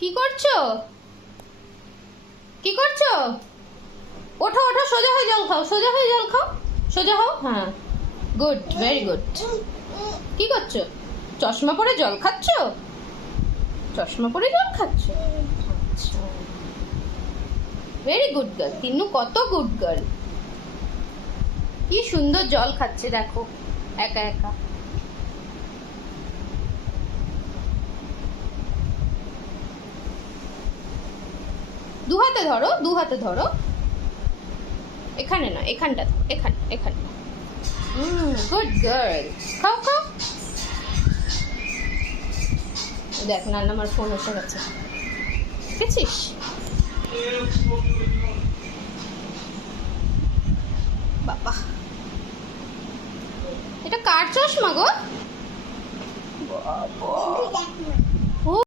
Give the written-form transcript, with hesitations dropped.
কি করছো? কি করছো? ওঠো ওঠো, সোজা হয়ে জল খাও, সোজা হয়ে জল খাও, সোজা হও। হ্যাঁ, গুড, ভেরি গুড। কি করছো? চশমা পরে জল খাচ্ছো? চশমা পরে জল খাচ্ছো? আচ্ছা, ভেরি গুড গার্ল। তিন্নু কত গুড গার্ল। কি সুন্দর জল খাচ্ছে দেখো, একা একা। দু হাতে ধরো, দু হাতে ধরো। এখানে না, এখানটা, এখানে এখানে। Good girl. খাও খাও। দেখ নান্না, আমার ফোন এসে গেছে, দেখেছিস? বাবা, এটা কার চশমা গো? বাবা।